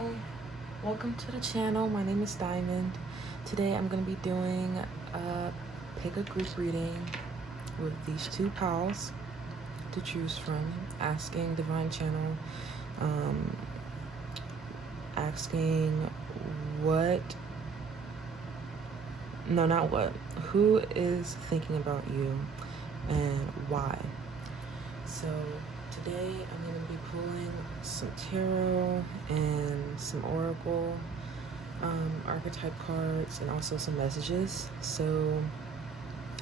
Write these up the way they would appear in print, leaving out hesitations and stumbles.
Hi, welcome to the channel. My name is Diamond. Today I'm going to be doing a pick a group reading with these two pals to choose from, asking Divine Channel, asking who is thinking about you and why. So today I'm going to be pulling some tarot and some oracle archetype cards and also some messages. So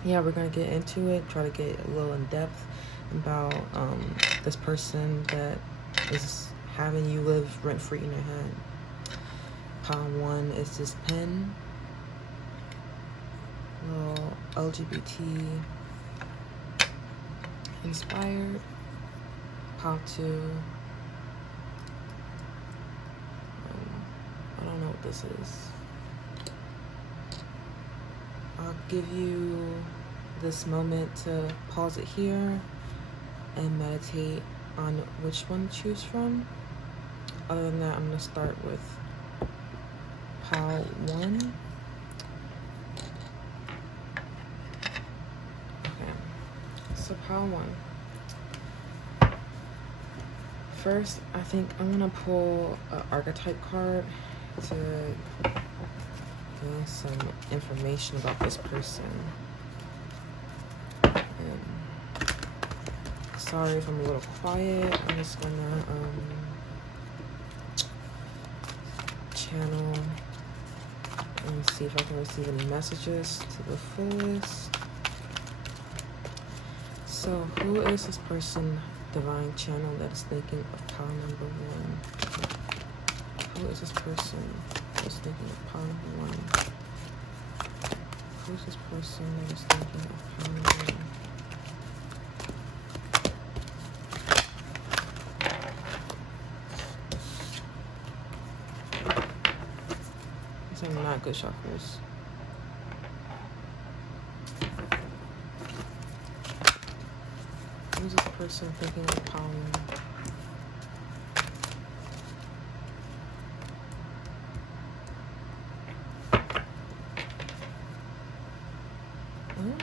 yeah, we're going to get into it, try to get a little in depth about this person that is having you live rent-free in your head. Pile 1 is this pen, little LGBT inspired. Pile 2, I don't know what this is. I'll give you this moment to pause it here and meditate on which one to choose from. Other than that, I'm going to start with pile 1. Okay, so pile 1. First, I think I'm going to pull an archetype card to gain some information about this person. And sorry if I'm a little quiet. I'm just going to channel and see if I can receive any messages to the fullest. So, who is this person, Divine Channel, that is thinking of pile number 1? Who is this person that's thinking of pile number 1? Who is this person that is thinking of pile number 1? These are not good shuffles. Who's this person thinking of pile 1?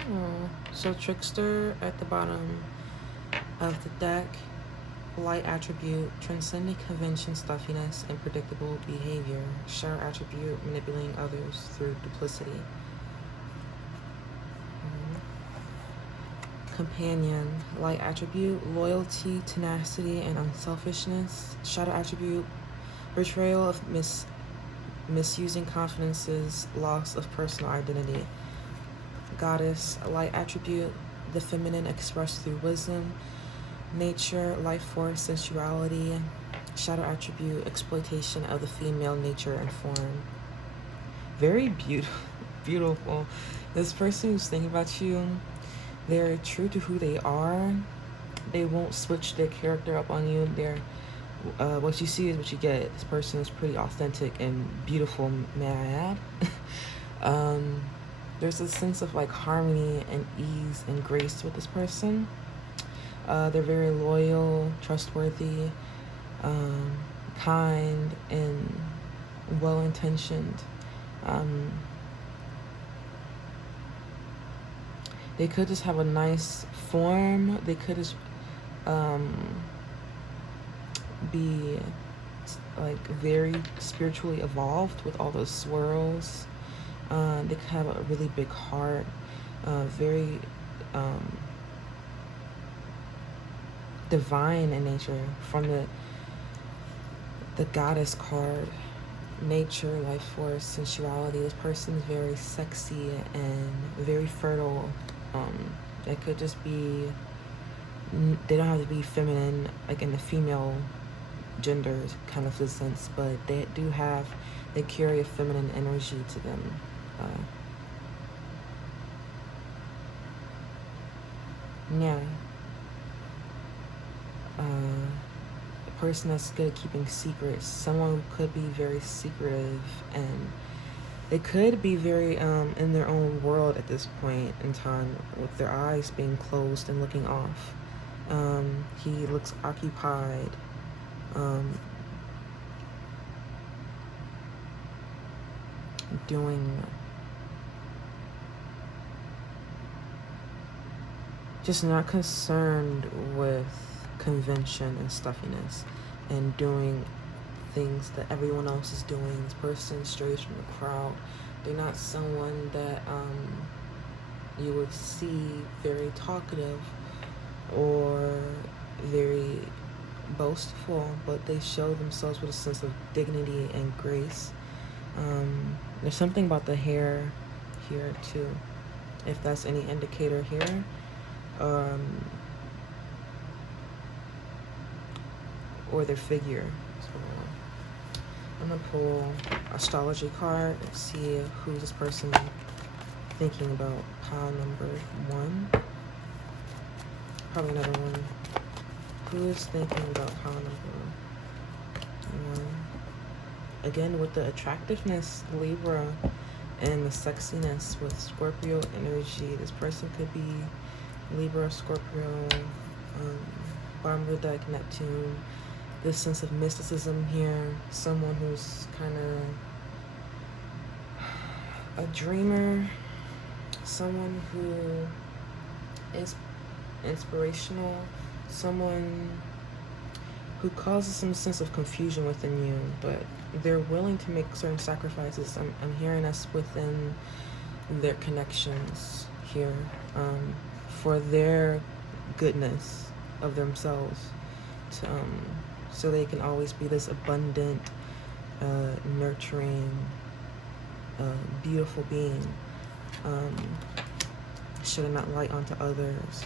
Oh, so Trickster at the bottom of the deck, light attribute, transcending convention, stuffiness, and predictable behavior. Shadow attribute, manipulating others through duplicity. Companion, light attribute, loyalty, tenacity, and unselfishness. Shadow attribute, betrayal of misusing confidences, loss of personal identity. Goddess, light attribute, the feminine expressed through wisdom. Nature, life force, sensuality. Shadow attribute, exploitation of the female nature and form. Very beautiful. This person who's thinking about you, they're true to who they are. They won't switch their character up on you. They're what you see is what you get. This person is pretty authentic and beautiful, may I add. There's a sense of like harmony and ease and grace with this person. They're very loyal, trustworthy, kind, and well-intentioned. They could just have a nice form. They could just be like very spiritually evolved with all those swirls. They could have a really big heart, very divine in nature. From the goddess card, nature, life force, sensuality. This person is very sexy and very fertile. It could just be, they don't have to be feminine, like in the female gender kind of sense, but they carry a feminine energy to them. Yeah. A person that's good at keeping secrets. Someone who could be very secretive, and they could be very in their own world at this point in time, with their eyes being closed and looking off. He looks occupied. doing, just not concerned with convention and stuffiness and doing things that everyone else is doing. This person strays from the crowd. They're not someone that you would see very talkative or very boastful, but they show themselves with a sense of dignity and grace. There's something about the hair here too, if that's any indicator here. Or their figure. So I'm gonna pull astrology card and see who's this person thinking about. Pile number 1. Probably another one. Who is thinking about pile number 1? Again, with the attractiveness, Libra, and the sexiness with Scorpio energy. This person could be Libra, Scorpio, bottom of the deck, Neptune. This sense of mysticism here. Someone who's kind of a dreamer. Someone who is inspirational. Someone who causes some sense of confusion within you, but they're willing to make certain sacrifices. I'm hearing us within their connections here, for their goodness of themselves, to, so they can always be this abundant, nurturing, beautiful being, shedding that light onto others.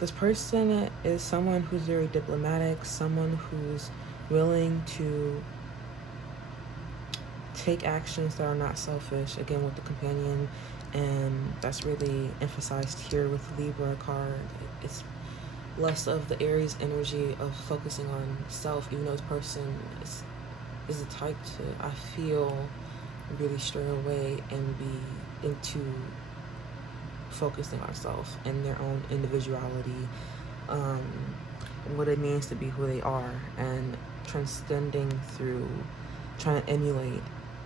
This person is someone who's very diplomatic, someone who's willing to take actions that are not selfish, again with the companion, and that's really emphasized here with Libra card. It's less of the Aries energy of focusing on self, even though this person is the type to, I feel, really stray away and be into focusing on self and their own individuality, what it means to be who they are, and transcending through trying to emulate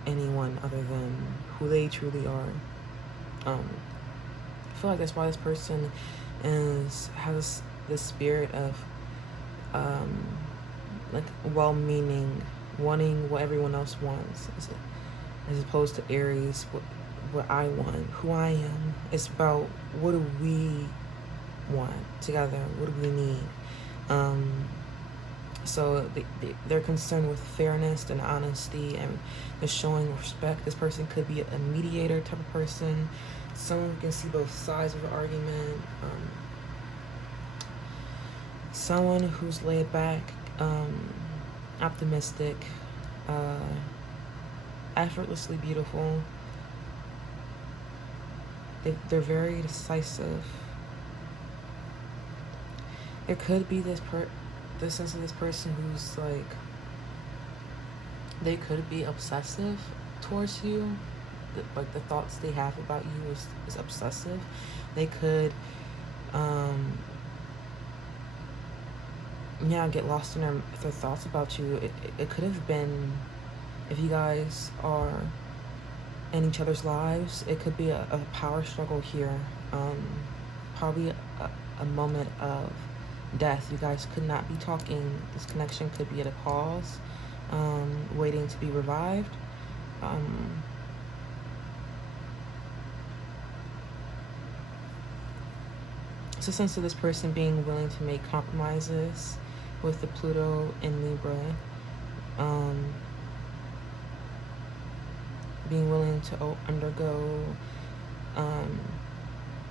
anyone other than who they truly are. I feel like that's why this person has the spirit of like well-meaning, wanting what everyone else wants, as opposed to Aries, what I want, who I am. It's about what do we want together, what do we need. So they're concerned with fairness and honesty and just showing respect. This person could be a mediator type of person, someone who can see both sides of the argument, someone who's laid back, optimistic, effortlessly beautiful. They're very decisive. There could be this sense of this person who's like, they could be obsessive towards you. Like the thoughts they have about you is obsessive. They could, get lost in their thoughts about you. It could have been, if you guys are in each other's lives, it could be a power struggle here. Probably a moment of death. You guys could not be talking. This connection could be at a pause, waiting to be revived. It's a sense of this person being willing to make compromises with the Pluto in Libra. Being willing to undergo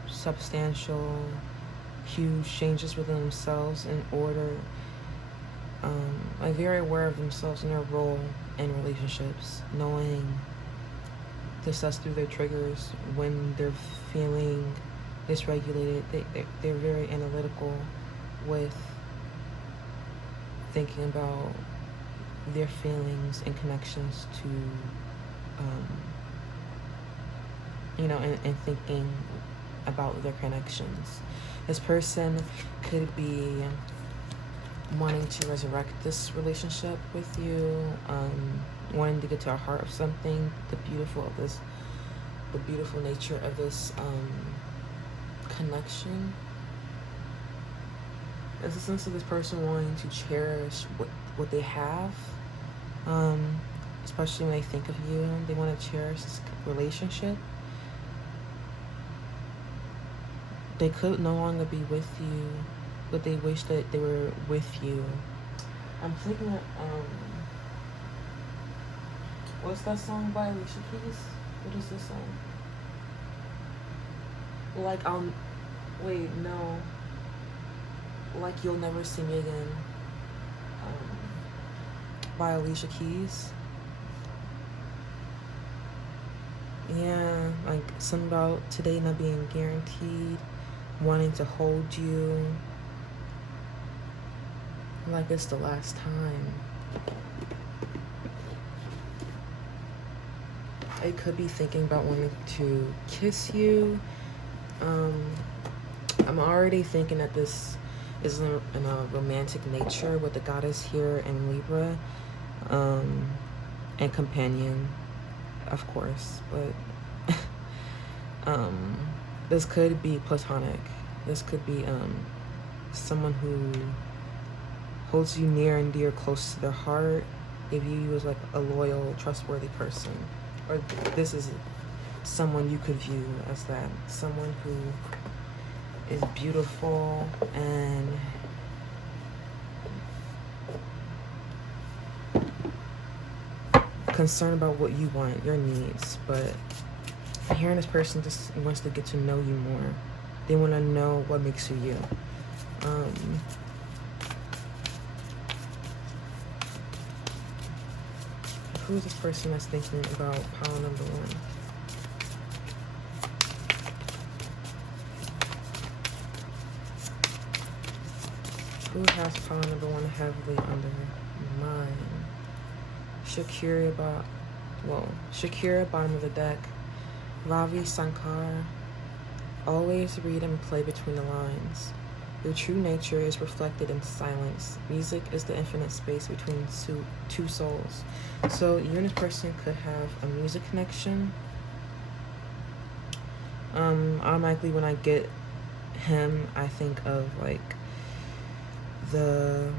substantial, huge changes within themselves in order, like very aware of themselves and their role in relationships, knowing to suss through their triggers when they're feeling dysregulated. They're very analytical with thinking about their feelings and connections to and thinking about their connections. This person could be wanting to resurrect this relationship with you, wanting to get to the heart of something, the beautiful nature of this connection. There's a sense of this person wanting to cherish what they have, especially when they think of you. They want to cherish this relationship. They could no longer be with you, but they wish that they were with you. I'm thinking of, what's that song by Alicia Keys? What is this song? Like, wait, no. Like You'll Never See Me Again, by Alicia Keys. Yeah, like something about today not being guaranteed, wanting to hold you, like it's the last time. It could be thinking about wanting to kiss you. I'm already thinking that this is in a romantic nature with the goddess here in Libra, and companion, of course, but this could be platonic. This could be someone who holds you near and dear, close to their heart. They view you as like a loyal, trustworthy person. Or this is someone you could view as that. Someone who is beautiful and concerned about what you want, your needs. But hearing this person just wants to get to know you more. They want to know what makes you you. Who is this person that's thinking about pile number one? Who has pile number one heavily under mine? Shakira, bottom of the deck. Ravi Shankar. Always read and play between the lines. Your true nature is reflected in silence. Music is the infinite space between two souls. So you and this person could have a music connection. Automatically when I get him, I think of like the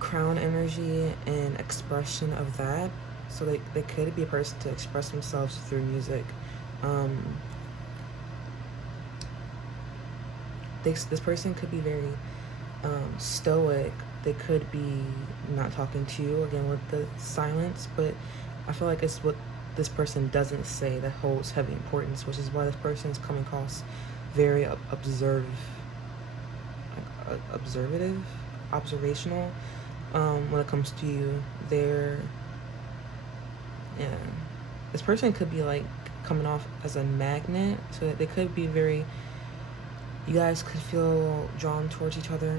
crown energy and expression of that. So they could be a person to express themselves through music. This person could be very stoic. They could be not talking to you, again with the silence, but I feel like it's what this person doesn't say that holds heavy importance, which is why this person is coming across very observational when it comes to you. This person could be like coming off as a magnet, so that they could be very, you guys could feel drawn towards each other.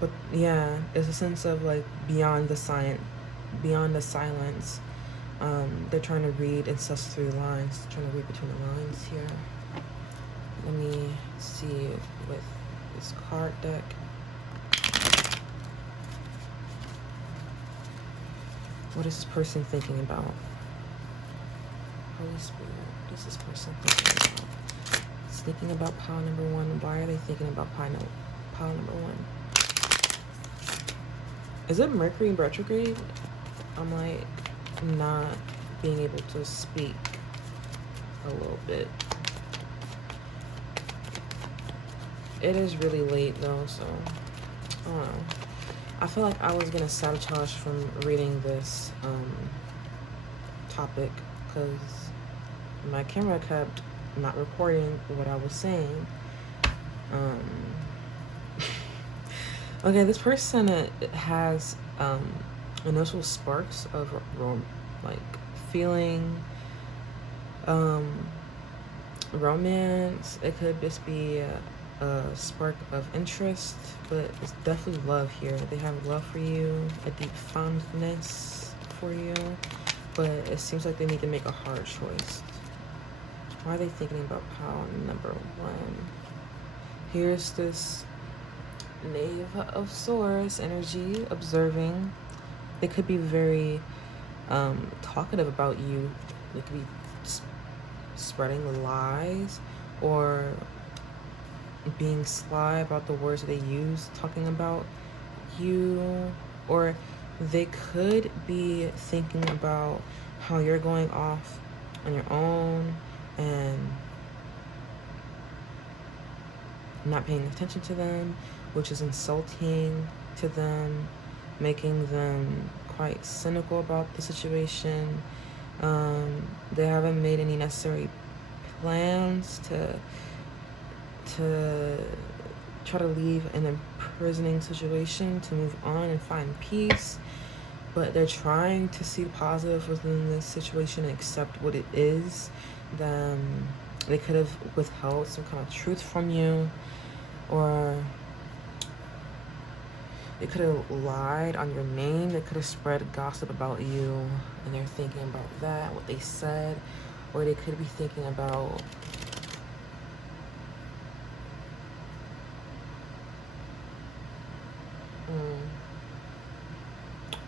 But yeah, it's a sense of like beyond the silence. They're trying to read and suss through the lines, trying to read between the lines here. Let me see with this card deck. What is this person thinking about? Holy Spirit, what is this person thinking about? It's thinking about pile number one. Why are they thinking about pile number one? Is it Mercury retrograde? I'm like not being able to speak a little bit. It is really late though, so I don't know. I feel like I was gonna sabotage from reading this topic because my camera kept not recording what I was saying. Okay, this person has initial sparks of like feeling romance. It could just be a spark of interest, but it's definitely love here. They have love for you, a deep fondness for you, but it seems like they need to make a hard choice. Why are they thinking about pile number one? Here's this Knave of Swords energy, observing. They could be very talkative about you. They could be spreading lies or being sly about the words that they use talking about you, or they could be thinking about how you're going off on your own and not paying attention to them, which is insulting to them, making them quite cynical about the situation. They haven't made any necessary plans to try to leave an imprisoning situation, to move on and find peace, but they're trying to see the positive within this situation and accept what it is. Then they could have withheld some kind of truth from you, or they could have lied on your name. They could have spread gossip about you, and they're thinking about that, what they said, or they could be thinking about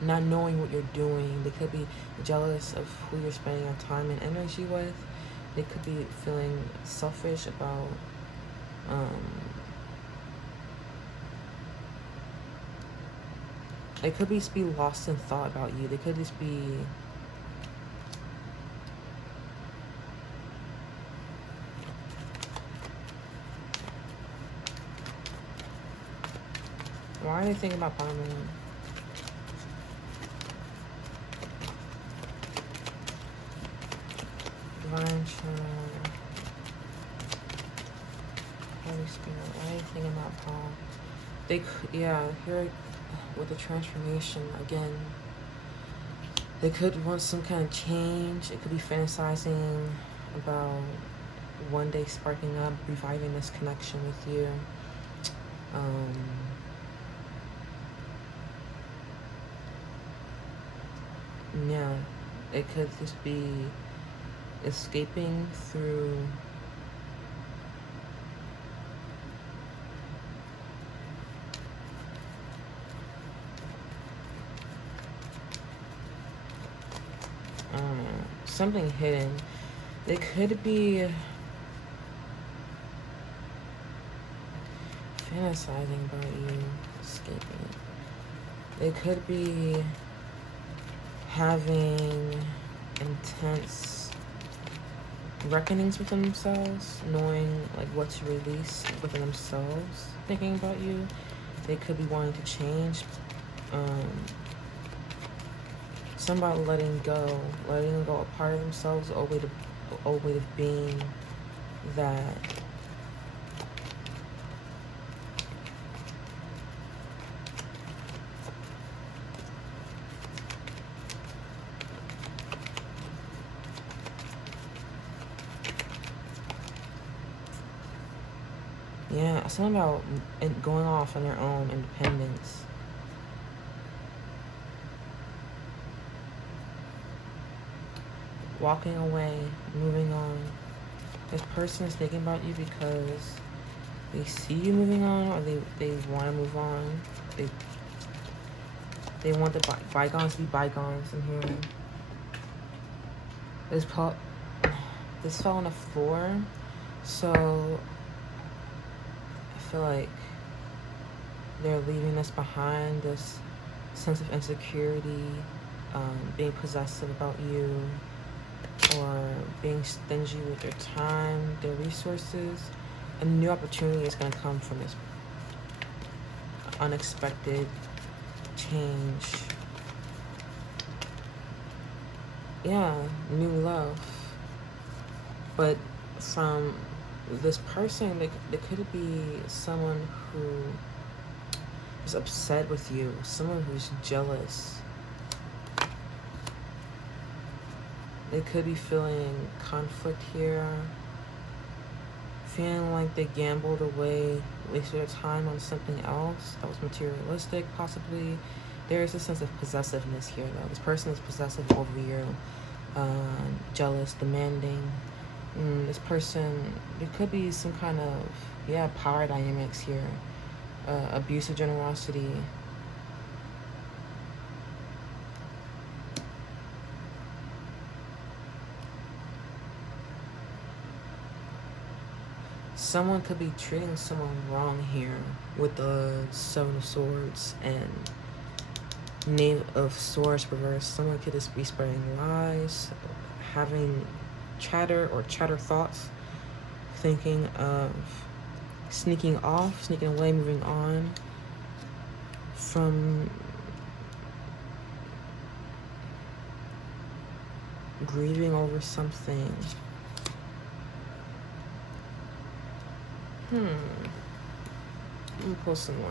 not knowing what you're doing. They could be jealous of who you're spending your time and energy with. They could be feeling selfish about they could just be lost in thought about you. They could just be why are they thinking about bombing? Divine Child, Holy Spirit, why are you thinking about Paul? They, yeah, here with the transformation again, they could want some kind of change. It could be fantasizing about one day sparking up, reviving this connection with you. Yeah, it could just be escaping through something hidden. They could be fantasizing about you escaping. They could be having intense reckonings with themselves, knowing like what to release within themselves, thinking about you. They could be wanting to change. Some about letting go a part of themselves, old way of being that yeah, something about going off on your own independence. Walking away, moving on. This person is thinking about you because they see you moving on, or they want to move on. They want the bygones to be bygones in here. This fell on the floor, so I feel like they're leaving this behind, this sense of insecurity, being possessive about you, or being stingy with their time, their resources. A new opportunity is going to come from this unexpected change. Yeah, new love. But from this person, there could be someone who is upset with you, someone who's jealous. They could be feeling conflict here, feeling like they gambled away, wasted their time on something else that was materialistic, possibly. There is a sense of possessiveness here, though. This person is possessive over you, jealous, demanding. This person, there could be some kind of, power dynamics here. abuse of generosity. Someone could be treating someone wrong here with the Seven of Swords and Knave of Swords reversed. Someone could just be spreading lies, having chatter or chatter thoughts, thinking of sneaking off, sneaking away, moving on from grieving over something. Let me pull some more.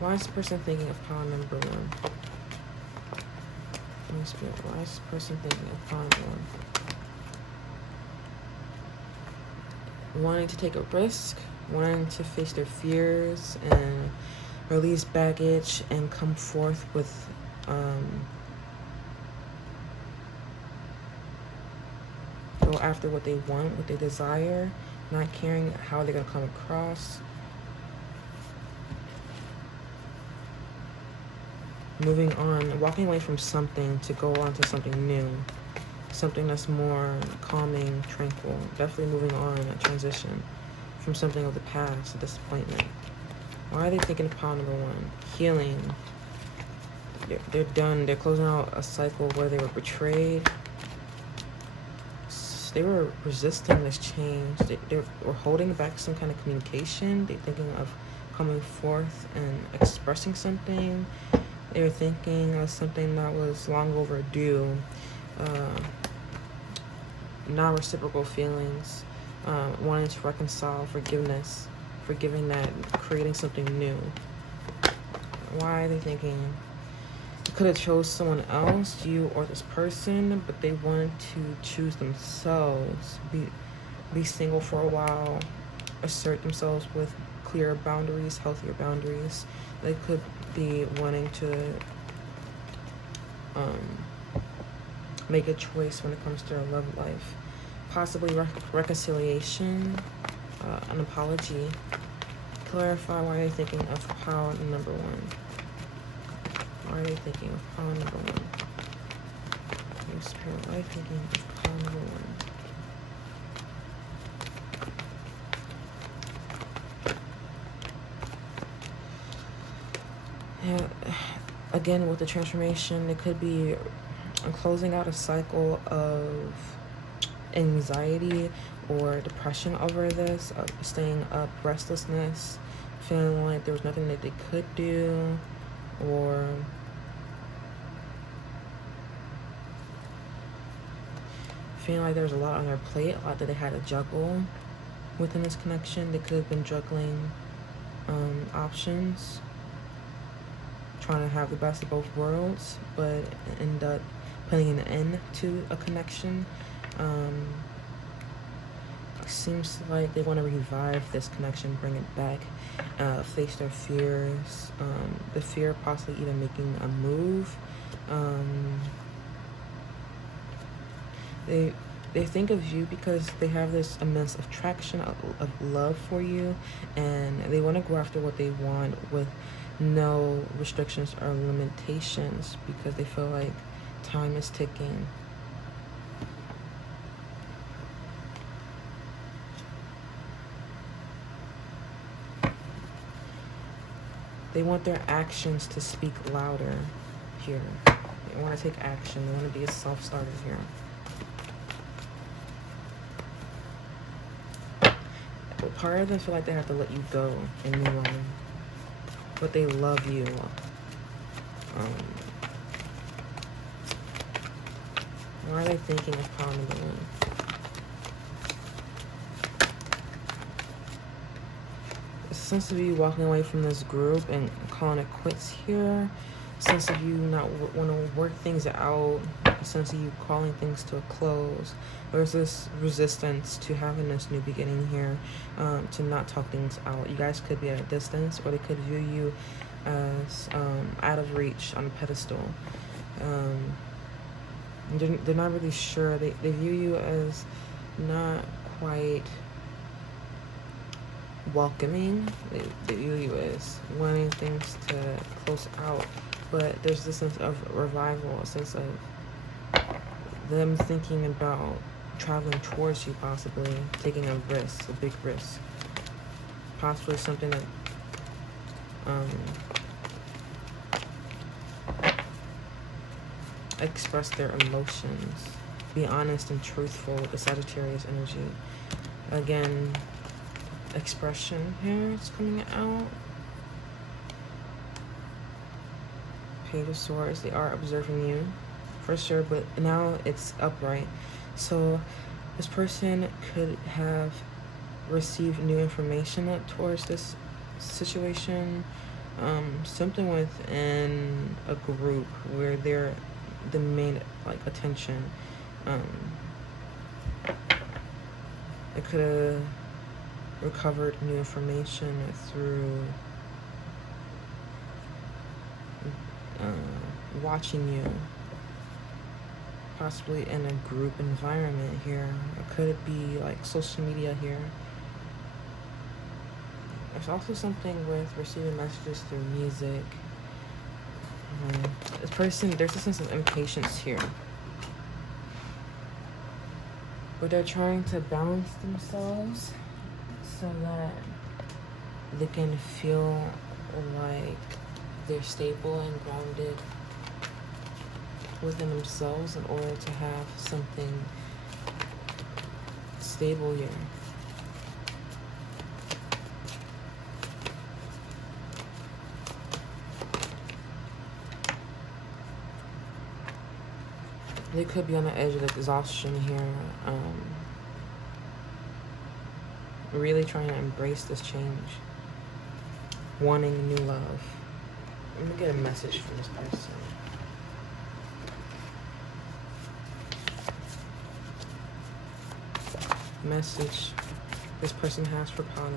Why is this person thinking of pile number one? Holy Spirit, why is this person thinking of pile number one? Wanting to take a risk, wanting to face their fears and release baggage and come forth with go after what they want, what they desire, not caring how they're gonna come across. Moving on, walking away from something to go on to something new, something that's more calming, tranquil. Definitely moving on, a transition from something of the past, a disappointment. Why are they thinking of pile number one? Healing. They're done. They're closing out a cycle where they were betrayed. They were resisting this change. They were holding back some kind of communication. They're thinking of coming forth and expressing something. They were thinking of something that was long overdue. Non-reciprocal feelings. Wanting to reconcile, forgiveness, forgiving that, creating something new. Why are they thinking? You could have chose someone else, you or this person, but they wanted to choose themselves, be single for a while, assert themselves with clearer boundaries, healthier boundaries. They could be wanting to make a choice when it comes to their love life. Possibly reconciliation, an apology. Clarify why they're thinking of pile number one. Why are they thinking of pile number one? Your spirit, why are they thinking of pile number one? Yeah, again, with the transformation, it could be closing out a cycle of anxiety or depression over this, staying up, restlessness, feeling like there was nothing that they could do, or feeling like there was a lot on their plate, a lot that they had to juggle within this connection. They could have been juggling options, trying to have the best of both worlds, but end up putting an end to a connection. Seems like they want to revive this connection, bring it back, face their fears, the fear of possibly even making a move. They think of you because they have this immense attraction of love for you, and they want to go after what they want with no restrictions or limitations because they feel like time is ticking. They want their actions to speak louder here. They want to take action. They want to be a self-starter here. But part of them feel like they have to let you go and move on. But they love you. Why are they thinking of pile number one? Sense of you walking away from this group and calling it quits here. Sense of you not want to work things out. A sense of you calling things to a close. There's this resistance to having this new beginning here, to not talk things out. You guys could be at a distance, or they could view you as out of reach on a pedestal. They're not really sure. They view you as not quite welcoming. They view you as things to close out, but there's this sense of revival, a sense of them thinking about traveling towards you, possibly taking a risk, a big risk, possibly something that express their emotions, be honest and truthful with the Sagittarius energy. Again, expression here is coming out. Page of Swords, they are observing you for sure, but now it's upright. So this person could have received new information towards this situation, something within a group where they're the main attention. It could have recovered new information through watching you, possibly in a group environment here. It could be social media here. There's also something with receiving messages through music. This person, there's a sense of impatience here, but they're trying to balance themselves so that they can feel like they're stable and grounded within themselves in order to have something stable here. They could be on the edge of exhaustion here, really trying to embrace this change, wanting new love. Let me get a message from this person. Message this person has for Power.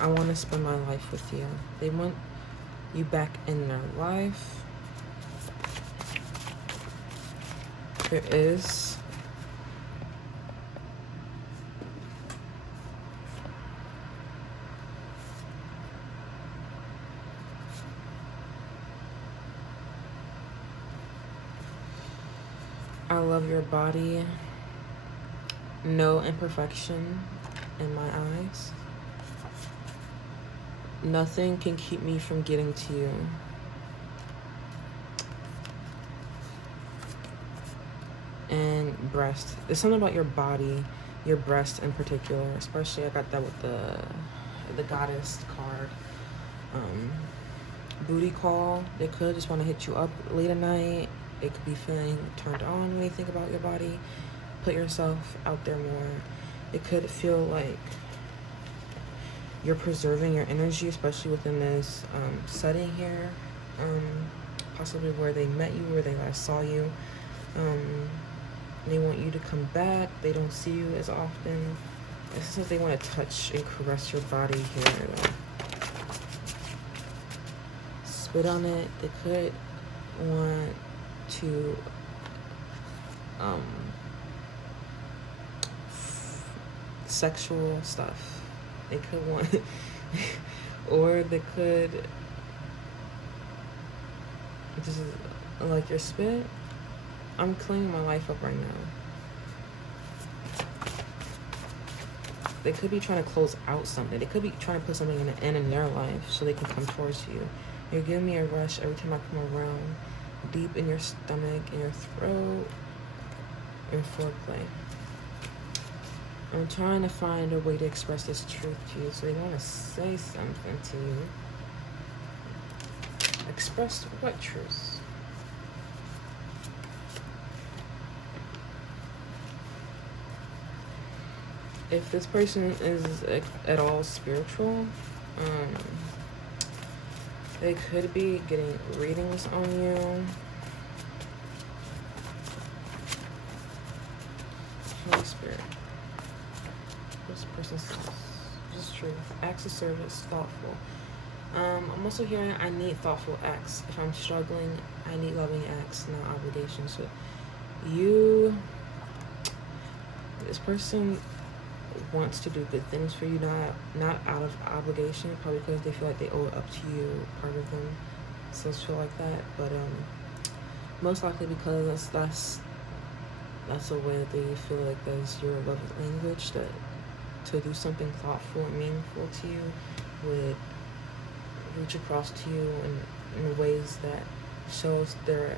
I want to spend my life with you. They want you back in their life. There is I love your body. No imperfection in my eyes. Nothing can keep me from getting to you. And breast. There's something about your body, your breast in particular, especially I got that with the goddess card. Booty call. They could just want to hit you up late at night. It could be feeling turned on when you think about your body. Put yourself out there more. It could feel like you're preserving your energy, especially within this setting here. Possibly where they met you, where they last saw you. They want you to come back. They don't see you as often. It's just they want to touch and caress your body here. Spit on it. They could want to sexual stuff. They could want or they could just like your spit. I'm cleaning my life up right now. They could be trying to close out something. They could be trying to put something in the end in their life so they can come towards you. You're giving me a rush every time I come around. Deep in your stomach, in your throat, your foreplay. I'm trying to find a way to express this truth to you. So they want to say something to you. Express what truth? If this person is at all spiritual, they could be getting readings on you. Holy Spirit. This person's just true. Acts of service, thoughtful. I'm also hearing I need thoughtful acts. If I'm struggling, I need loving acts, not obligations. So this person wants to do good things for you, not out of obligation, probably because they feel like they owe it up to you. Part of them still feel like that, but most likely because that's a way that they feel like that's your love language, that to do something thoughtful and meaningful to you would reach across to you in ways that shows their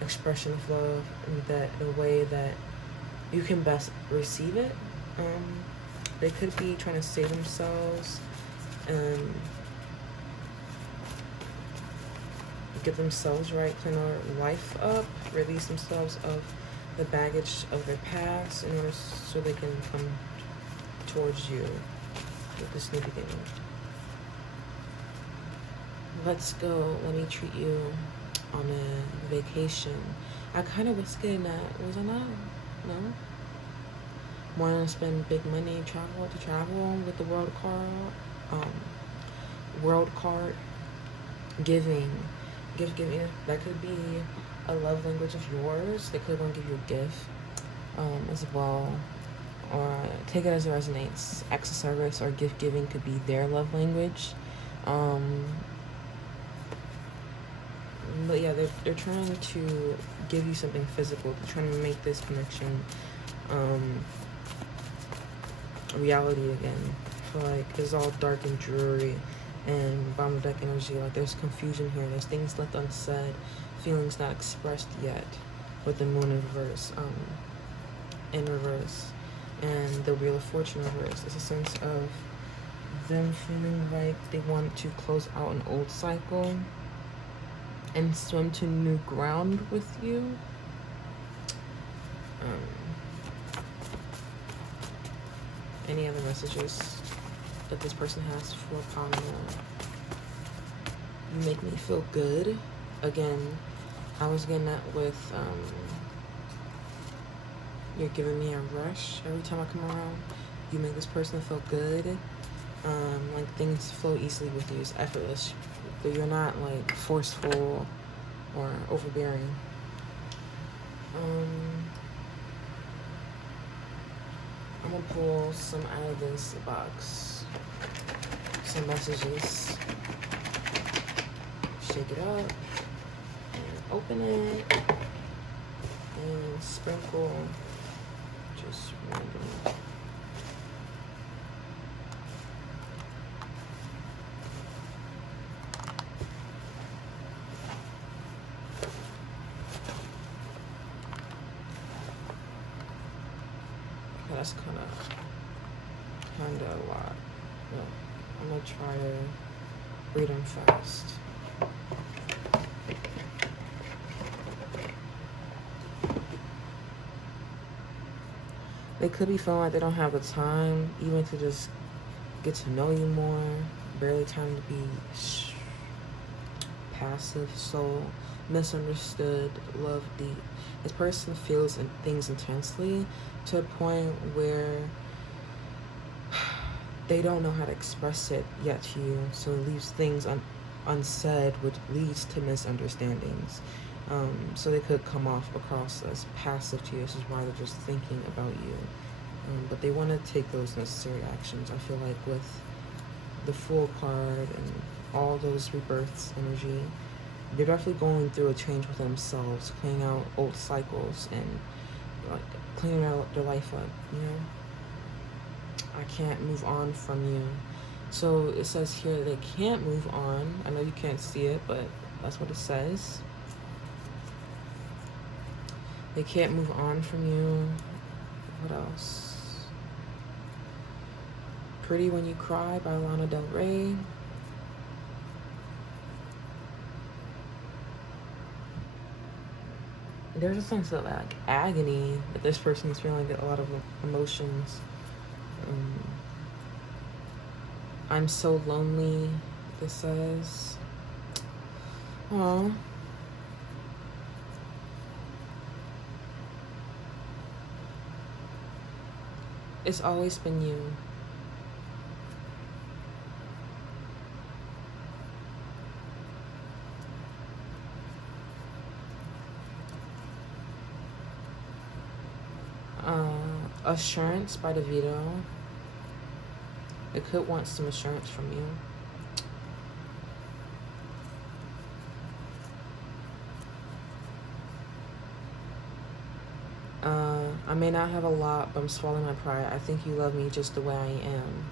expression of love, and that in a way that you can best receive it. They could be trying to save themselves and get themselves right, clean their life up, release themselves of the baggage of their past in order so they can come towards you with this new beginning. Let's go. Let me treat you on a vacation. I kind of was getting that. Was I not? No? Want to spend big money, travel with the world card, giving. Gift giving. That could be a love language of yours. They could want to give you a gift as well. Or take it as it resonates. Acts of service or gift giving could be their love language. But yeah, they're trying to give you something physical. They're trying to make this connection reality again. I feel like it's all dark and dreary and bottom of deck energy. Like there's confusion here. There's things left unsaid, feelings not expressed yet with the moon in reverse. And the Wheel of Fortune reverse. It's a sense of them feeling like they want to close out an old cycle and swim to new ground with you. Any other messages that this person has for Pamela? You make me feel good. Again, I was getting that with you're giving me a rush every time I come around. You make this person feel good. Like things flow easily with you. It's effortless. But you're not like forceful or overbearing. I'm gonna pull some out of this box. Some messages. Shake it up and open it and sprinkle just randomly. That's kind of a lot. No, I'm gonna try to read them fast. They could be feeling like they don't have the time even to just get to know you more. Barely time to be passive soul, misunderstood, love deep. This person feels things intensely to a point where they don't know how to express it yet to you, so it leaves things unsaid, which leads to misunderstandings. So they could come off across as passive to you. This is why they're just thinking about you. But they want to take those necessary actions. I feel like with the Fool card and all those rebirths energy, they're definitely going through a change with themselves, cleaning out old cycles and like cleaning out their life up, you know? I can't move on from you. So it says here they can't move on. I know you can't see it, but that's what it says. They can't move on from you. What else? Pretty When You Cry by Lana Del Rey. There's a sense of like agony that this person is feeling, a lot of emotions. I'm so lonely, this says. Aww. It's always been you. Assurance by DeVito. It could want some assurance from you. I may not have a lot, but I'm swallowing my pride. I think you love me just the way I am.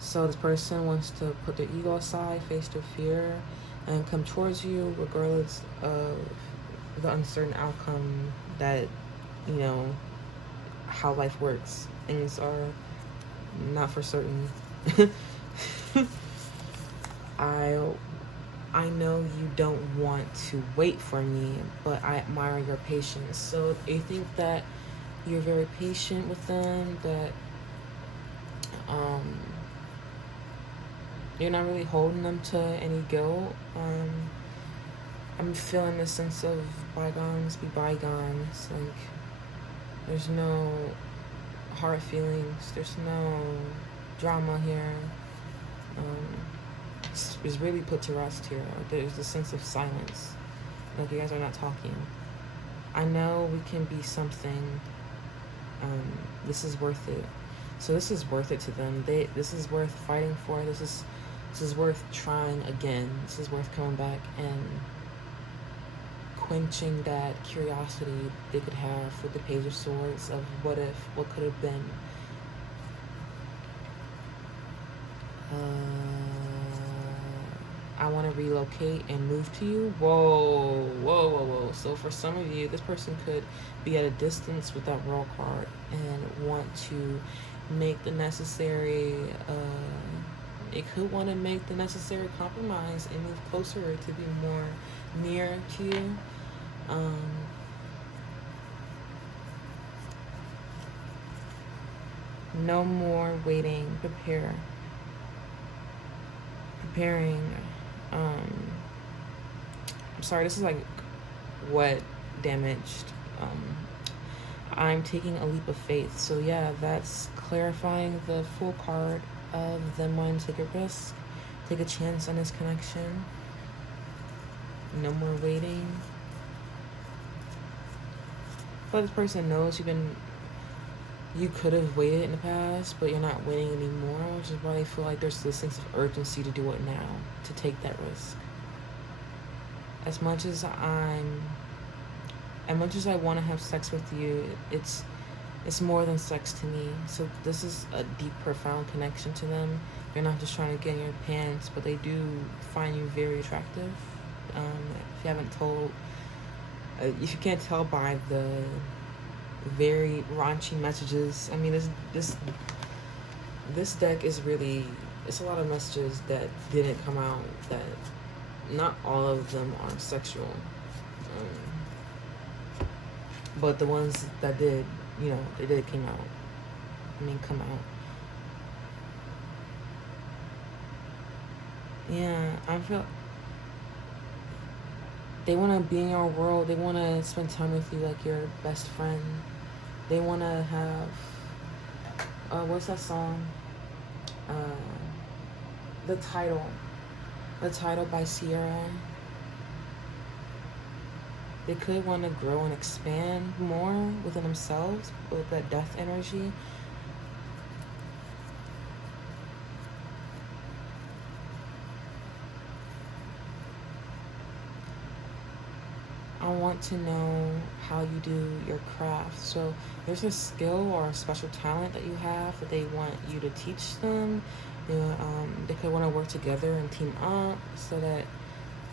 So this person wants to put their ego aside, face their fear, and come towards you regardless of the uncertain outcome that, you know, how life works. Things are not for certain. I know you don't want to wait for me, but I admire your patience. So I think that you're very patient with them, that you're not really holding them to any guilt. I'm feeling this sense of bygones be bygones. Like, there's no hard feelings. There's no drama here. It's really put to rest here. There's a sense of silence. Like, you guys are not talking. I know we can be something. This is worth it. So this is worth it to them. This is worth fighting for. This is worth trying again. This is worth coming back and quenching that curiosity they could have with the Page of Swords of what if, what could have been. I want to relocate and move to you. Whoa. So for some of you, this person could be at a distance with that World card and want to make the necessary, it could want to make the necessary compromise and move closer to be more near to you. No more waiting. Preparing. I'm sorry, this is like what damaged. I'm taking a leap of faith. So yeah, that's clarifying the full card of them wanting to take a risk, take a chance on this connection. No more waiting. But this person knows you could have waited in the past, but you're not waiting anymore, which is why they feel like there's this sense of urgency to do it now, to take that risk. As much as I want to have sex with you, it's more than sex to me. So this is a deep, profound connection to them. You're not just trying to get in your pants, but they do find you very attractive. If you haven't told, if you can't tell by the very raunchy messages, I mean, this deck is really, it's a lot of messages that didn't come out, that not all of them are sexual, but the ones that did, you know, they did come out. Yeah, I feel they want to be in your world. They want to spend time with you like your best friend. They want to have, what's that song? The Title by Sierra. They could want to grow and expand more within themselves with that death energy. I want to know how you do your craft. So there's a skill or a special talent that you have that they want you to teach them. They could want to work together and team up so that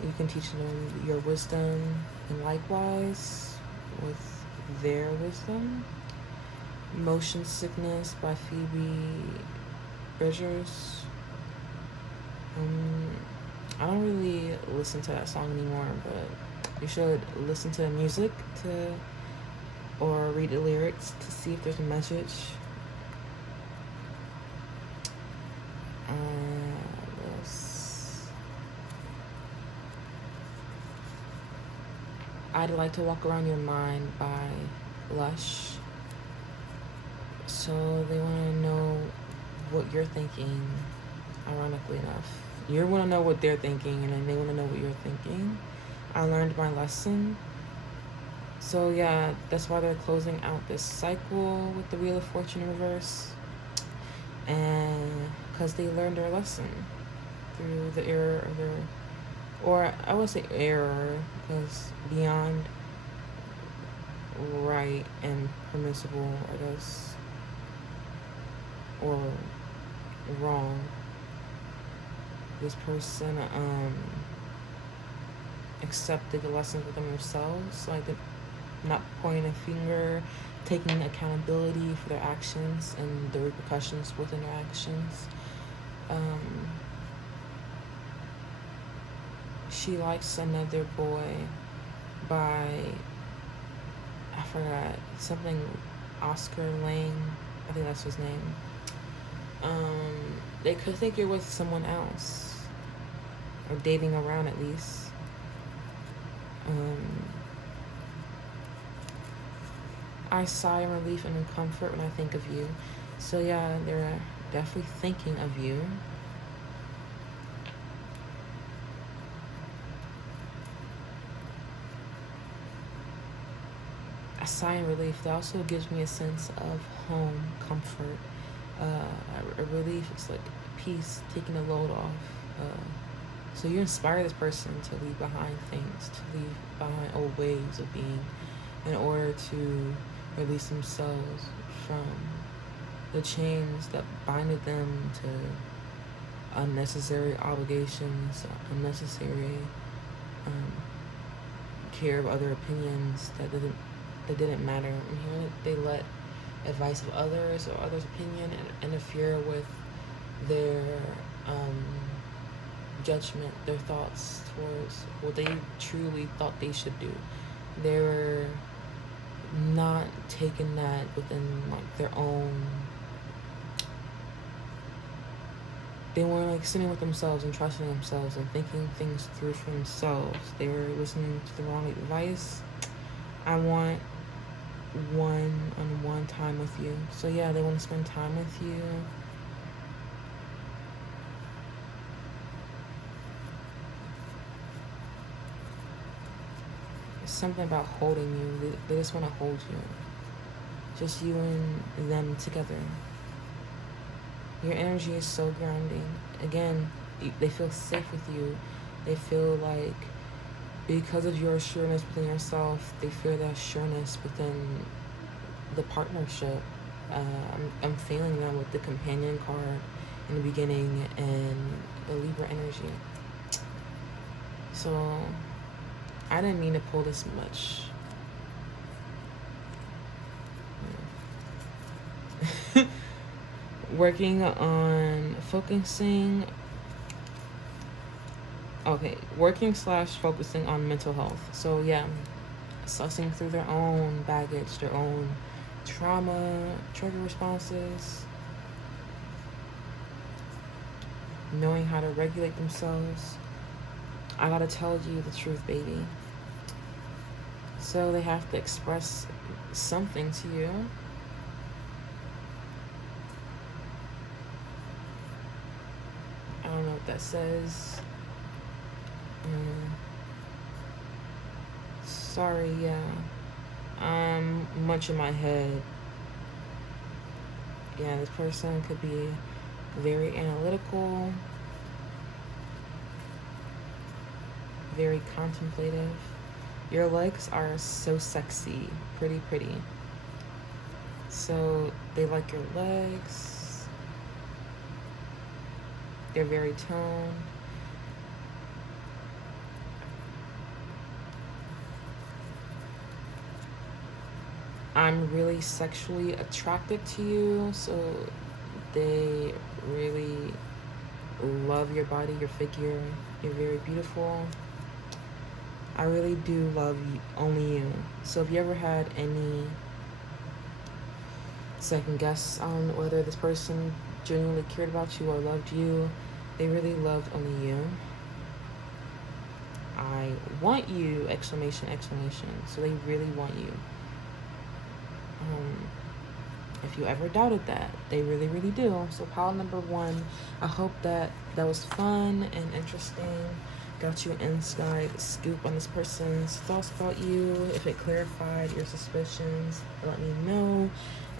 you can teach them your wisdom, and likewise with their wisdom. Motion Sickness by Phoebe Bridgers. I don't really listen to that song anymore, but you should listen to the music or read the lyrics to see if there's a message. I'd Like to Walk Around Your Mind by Lush. So they want to know what you're thinking, ironically enough. You want to know what they're thinking, and then they want to know what you're thinking. I learned my lesson. So yeah, that's why they're closing out this cycle with the Wheel of Fortune in reverse. And because they learned their lesson through the error of their, or I would say error, because beyond right and permissible, I guess, or wrong, this person accepted the lessons within themselves, like not pointing a finger, taking accountability for their actions and the repercussions within their actions. She likes another boy by, I forgot, something Oscar Lang, I think that's his name. They could think you're with someone else, or dating around at least. I sigh in relief and in comfort when I think of you. So yeah, they're definitely thinking of you. A sigh in relief. That also gives me a sense of home, comfort, a relief. It's like peace, taking the load off. So you inspire this person to leave behind things, to leave behind old ways of being, in order to release themselves from the chains that binded them to unnecessary obligations, unnecessary care of other opinions that didn't matter. And here they let advice of others or others' opinion interfere with their judgment, their thoughts towards what they truly thought they should do. They were not taking that within like their own. They weren't like sitting with themselves and trusting themselves and thinking things through for themselves. They were listening to the wrong advice. I want one-on-one time with you. So yeah, they want to spend time with you. Something about holding you. They just want to hold you. Just you and them together. Your energy is so grounding. Again, they feel safe with you. They feel like because of your sureness within yourself, they feel that sureness within the partnership. I'm feeling that with the companion card in the beginning and the Libra energy. So I didn't mean to pull this much. Working on focusing. Okay, working/focusing on mental health. So yeah, sussing through their own baggage, their own trauma, trigger responses, knowing how to regulate themselves. I gotta tell you the truth, baby. So they have to express something to you. I don't know what that says. Sorry, yeah. I'm munching my head. Yeah, this person could be very analytical, very contemplative. Your legs are so sexy, pretty. So they like your legs. They're very toned. I'm really sexually attracted to you, so they really love your body, your figure. You're very beautiful. I really do love you, only you. So if you ever had any second guess on whether this person genuinely cared about you or loved you, they really loved only you. I want you, exclamation. So they really want you. If you ever doubted that, they really do. So pile number 1, I hope that was fun and interesting. got you an inside scoop on this person's thoughts about you. If it clarified your suspicions, let me know.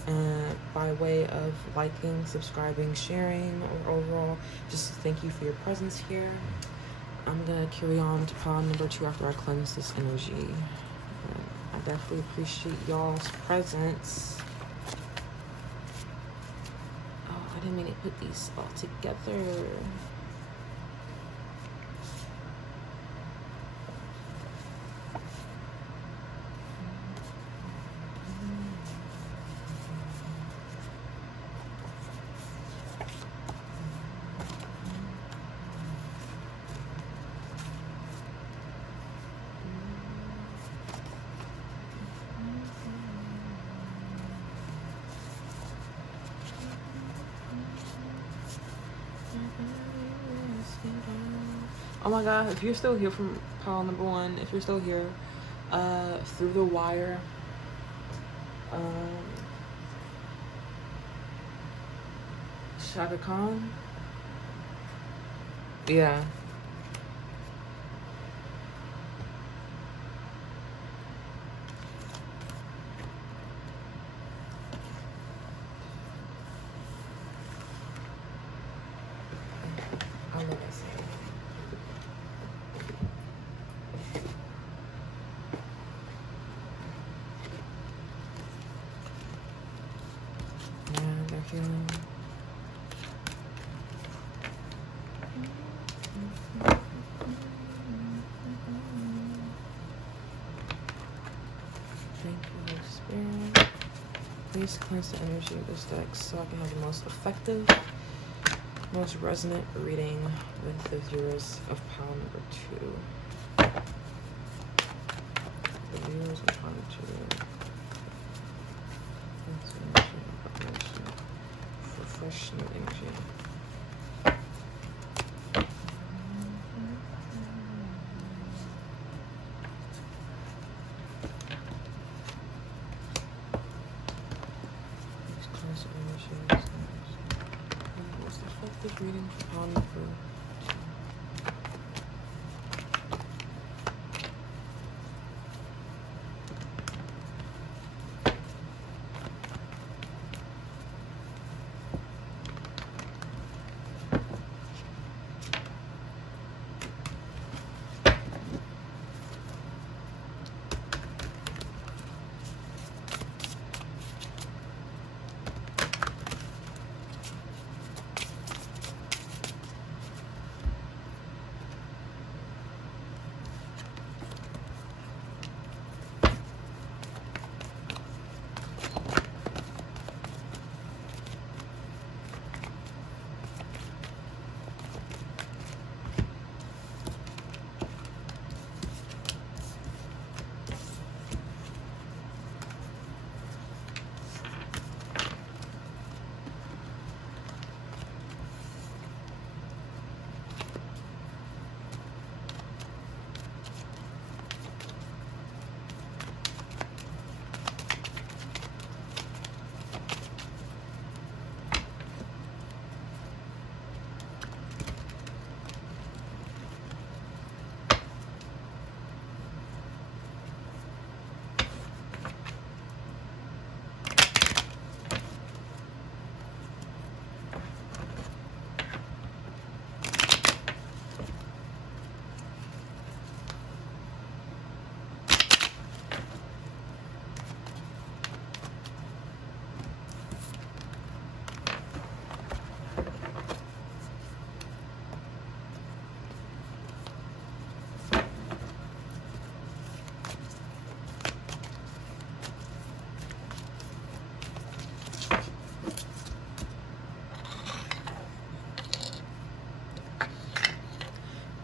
And by way of liking, subscribing, sharing, or overall, just thank you for your presence here. I'm gonna carry on to pile number 2 after I cleanse this energy. I definitely appreciate y'all's presence. Oh, I didn't mean to put these all together. Oh my god, if you're still here from pile number 1, if you're still here, through the wire, Shaka Khan? Yeah. I love that song. And they're feeling. Thank you, Holy Spirit. Please cleanse the energy of this deck so I can have the most effective, most resonant reading with the viewers of pile number 2. The viewers of pile number 2. For fresh new energy. Most effective reading for pile number 2.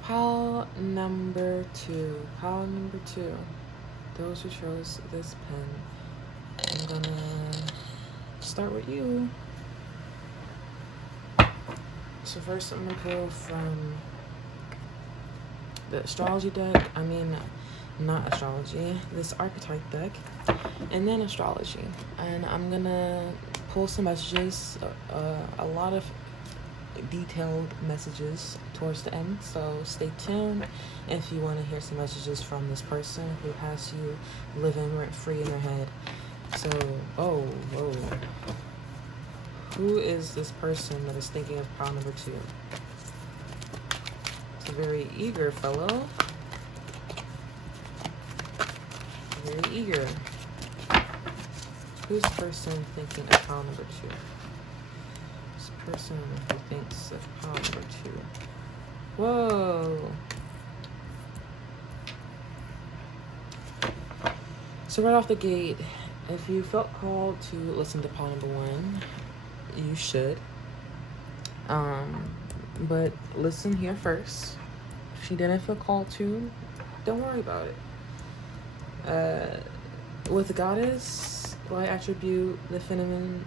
Pile number 2. Pile number 2. Those who chose this pen. I'm gonna start with you. So first I'm gonna pull from the astrology deck. I mean, not astrology. This archetype deck. And then astrology. And I'm gonna pull some messages. A lot of detailed messages towards the end, so stay tuned if you want to hear some messages from this person who has you living rent-free in your head. So, whoa. Who is this person that is thinking of pile number 2? It's a very eager fellow. Very eager. Who's this person thinking of pile number 2? This person who thinks of pile number 2. Whoa. So right off the gate, if you felt called to listen to pile number 1, you should. But listen here first. If you didn't feel called to, don't worry about it. With the goddess, light attribute, the feminine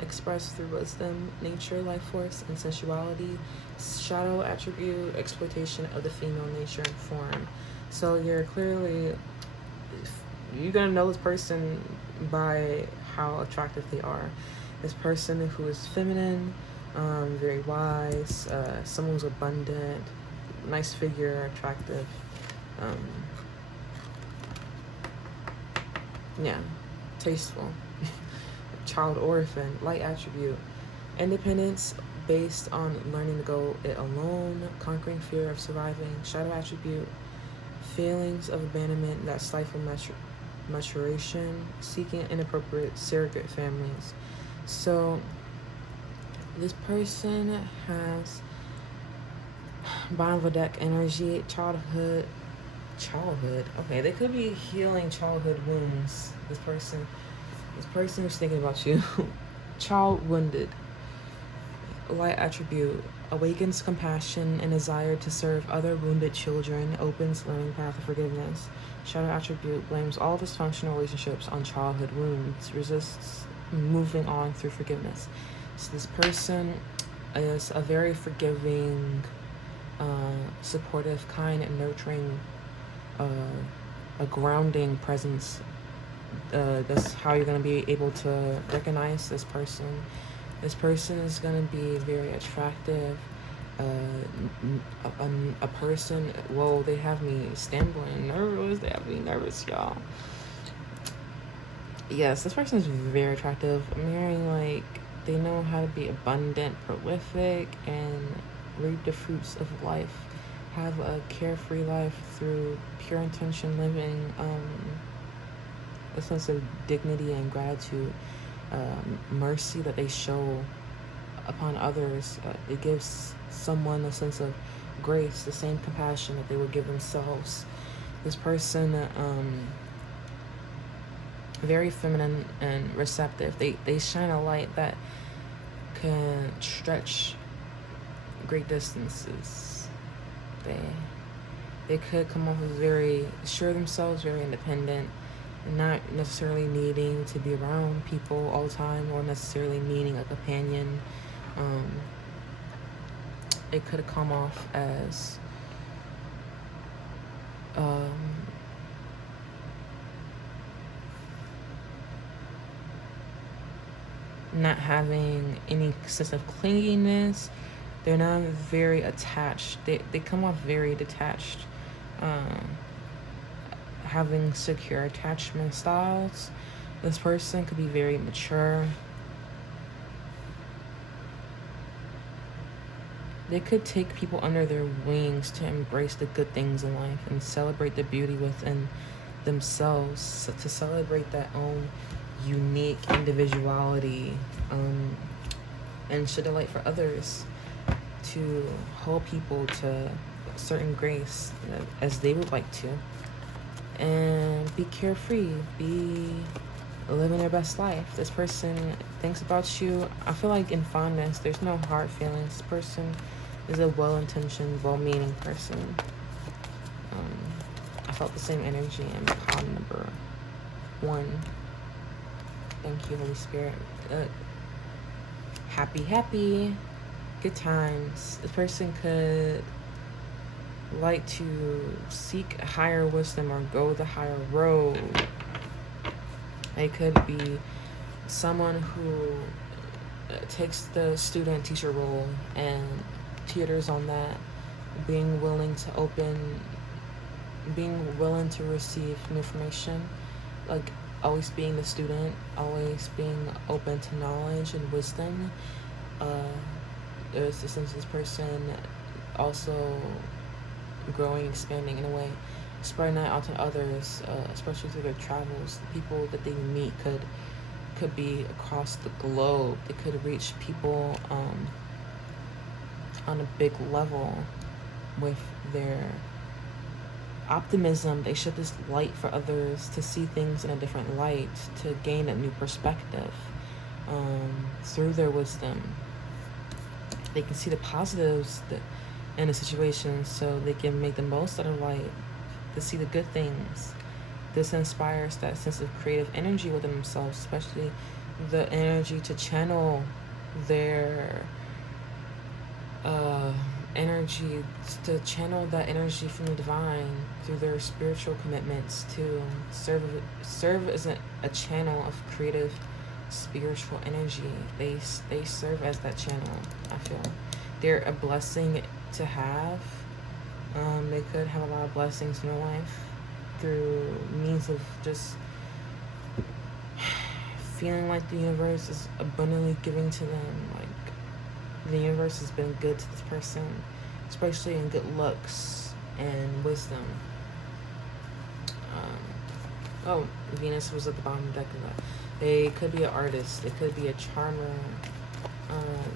expressed through wisdom, nature, life force, and sensuality. Shadow attribute, exploitation of the female nature and form. So you're gonna know this person by how attractive they are. This person who is feminine, very wise, someone who's abundant, nice figure, attractive, tasteful, child orphan, light attribute, independence based on learning to go it alone, conquering fear of surviving. Shadow attribute, feelings of abandonment that stifle maturation, seeking inappropriate surrogate families. So this person has bottom of the deck energy, childhood. Okay, they could be healing childhood wounds. This person who's thinking about you, child wounded. Light attribute, awakens compassion and desire to serve other wounded children, opens learning path of forgiveness. Shadow attribute, blames all dysfunctional relationships on childhood wounds, resists moving on through forgiveness. So this person is a very forgiving, supportive, kind, and nurturing, a grounding presence. That's how you're going to be able to recognize this person. This person is going to be very attractive. A person, whoa, they have me stumbling, nervous. They have me nervous, y'all. Yes, this person is very attractive. I'm hearing like they know how to be abundant, prolific, and reap the fruits of life. Have a carefree life through pure intention living, a sense of dignity and gratitude, mercy that they show upon others. It gives someone a sense of grace, the same compassion that they would give themselves. This person, very feminine and receptive. They shine a light that can stretch great distances. They could come off as very sure of themselves, very independent, not necessarily needing to be around people all the time or necessarily needing a companion. It could come off as not having any sense of clinginess. They're not very attached. They come off very detached. Having secure attachment styles. This person could be very mature. They could take people under their wings to embrace the good things in life and celebrate the beauty within themselves, to celebrate their own unique individuality, and shed a light for others, to hold people to a certain grace as they would like to, and be carefree, be living their best life. This person thinks about you, I feel like in fondness. There's no hard feelings. This person is a well-intentioned, well-meaning person. I felt the same energy in pile number 1. Thank you, Holy Spirit. Happy, good times. This person could like to seek higher wisdom or go the higher road. It could be someone who takes the student-teacher role and teeters on that, being willing to receive new information, like always being the student, always being open to knowledge and wisdom. There's a sense of this person also growing, expanding in a way, spreading that out to others, especially through their travels. The people that they meet could be across the globe. They could reach people on a big level with their optimism. They shed this light for others to see things in a different light, to gain a new perspective through their wisdom. They can see the positives in a situation, so they can make the most out of light, to see the good things. This inspires that sense of creative energy within themselves, especially the energy to channel their that energy from the divine through their spiritual commitments, to serve as a channel of creative spiritual energy. They serve as that channel. I feel they're a blessing to have. They could have a lot of blessings in their life through means of just feeling like the universe is abundantly giving to them. Like the universe has been good to this person, especially in good looks and wisdom. Venus was at the bottom of the deck of that. They could be an artist. They could be a charmer.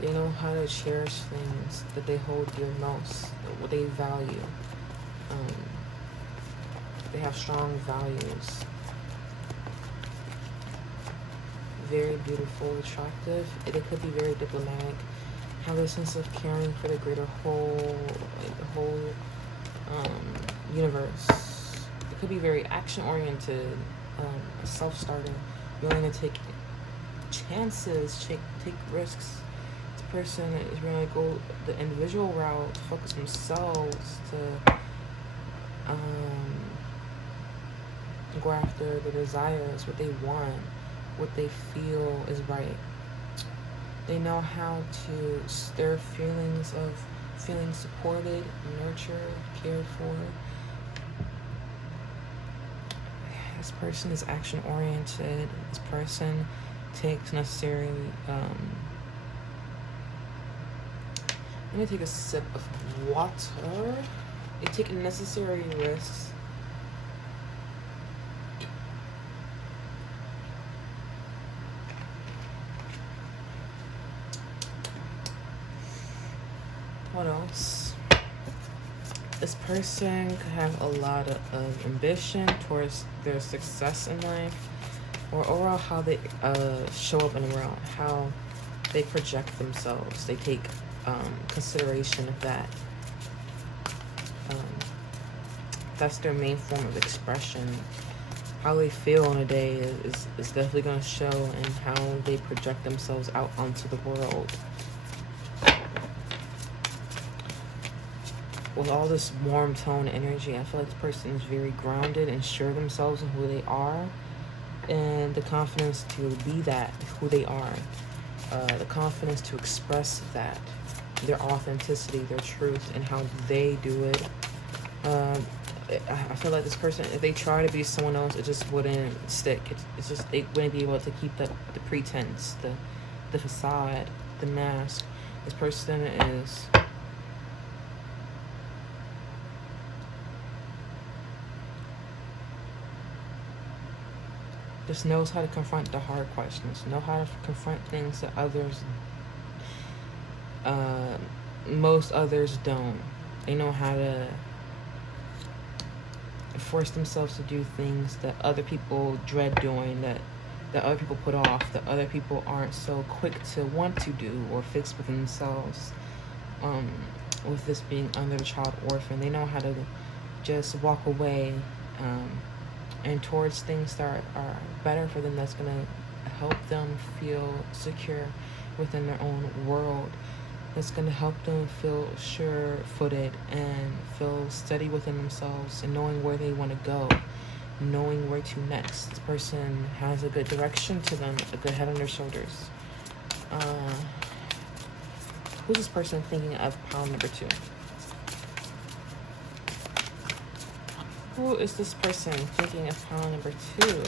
They know how to cherish things that they hold dear most, what they value. They have strong values. Very beautiful, attractive. They could be very diplomatic. Have a sense of caring for the greater whole, like the whole universe. It could be very action-oriented, a self-starter, willing to take chances, take risks. This person is going to go the individual route, to focus themselves, to go after their desires, what they want, what they feel is right. They know how to stir feelings of feeling supported, nurtured, cared for. This person is action-oriented. This person takes necessary... let me take a sip of water. They take necessary risks. What else? This person could have a lot of ambition towards their success in life, or overall how they show up in the world, how they project themselves. They take consideration of that. That's their main form of expression. How they feel in a day is definitely going to show in how they project themselves out onto the world. With all this warm tone energy, I feel like this person is very grounded and sure of themselves and who they are, and the confidence to be that, who they are, the confidence to express that, their authenticity, their truth, and how they do it. I feel like this person, if they try to be someone else, it just wouldn't stick. It's just, they wouldn't be able to keep the pretense, the facade, the mask. This person is... just knows how to confront the hard questions, know how to confront things that most others don't. They know how to force themselves to do things that other people dread doing, that other people put off, that other people aren't so quick to want to do or fix within themselves. With this being under the child orphan, they know how to just walk away and towards things that are better for them, that's going to help them feel secure within their own world, that's going to help them feel sure-footed and feel steady within themselves and knowing where they want to go, knowing where to next. This person has a good direction to them, a good head on their shoulders. Who's this person thinking of pile number 2? Who is this person thinking of pile number 2?